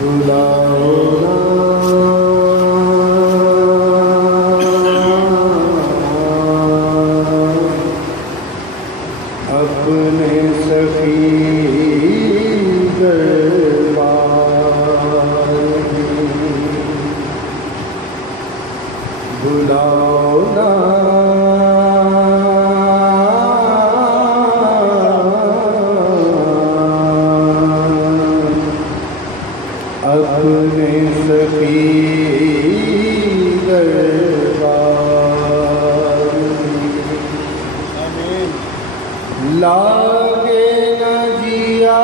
बुलाओ ना अपने सखी दरबार में, बुलाओ ना अपने सखी दरबार में। लागे न जिया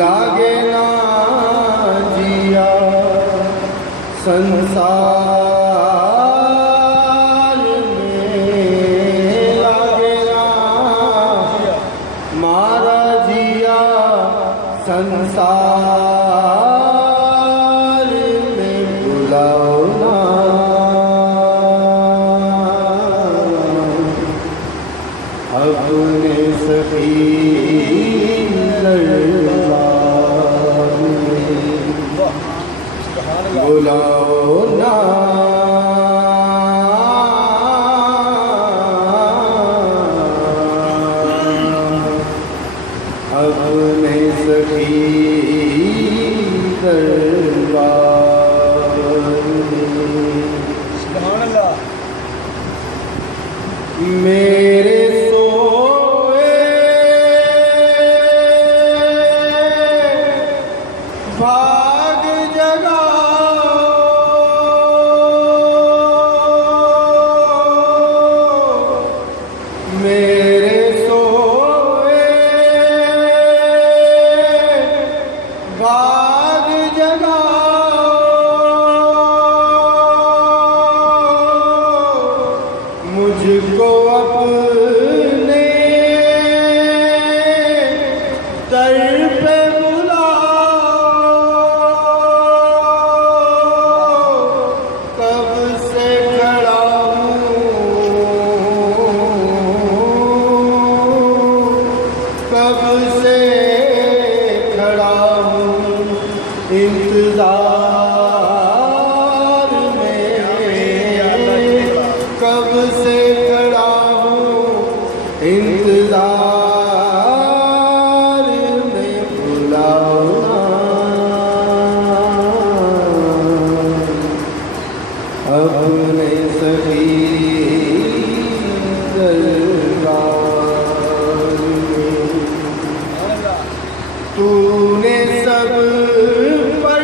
लागे ना जिया संसार में, लागे ना मारा जिया संसार में। बुलाओ ना अपने सखी दरबार में, बुलाओ ना अपने सखी दरबार में। मेरे सोए भाग जगाओ, मेरे सोए भाग जगाओ, मुझको अपने दर पे बुलाओ, कब से खड़ा हूँ, कब से खड़ा हूँ इंतजार में, कब से खड़ा हूँ इंतजार में। बुलाओ ना अपने सखी दरबार में। तूने सब पर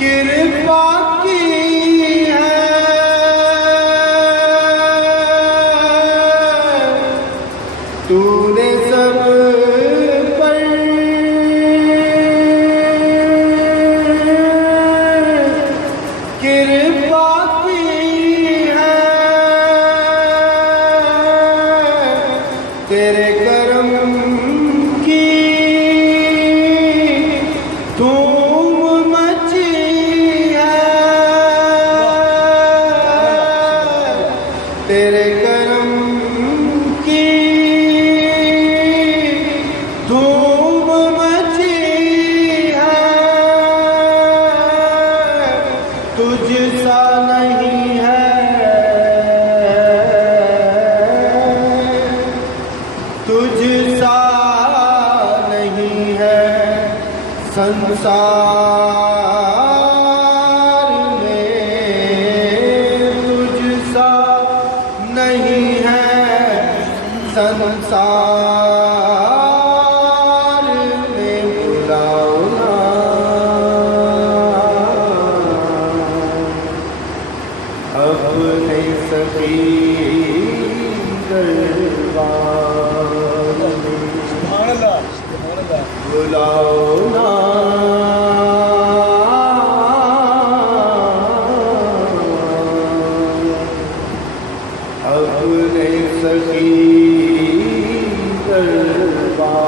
कृपा की है, तूने सब पर कृपा की है, तेरे करम की धूम मची है, तेरे करम की धूम मची है, तुझ सा नहीं है, तुझ सा नहीं है संसार में, तुझ सा नहीं है संसार में। बुलाओ ना अपने सखी दरबार में, बुलाओ ना अपने सखी दरबार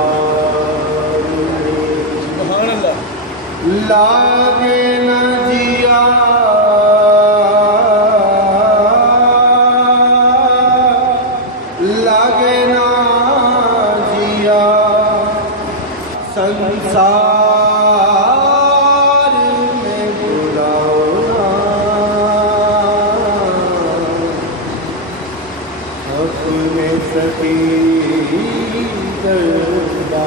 में। लागे न जिया संसार में बुलाओ अपने सखी दरबार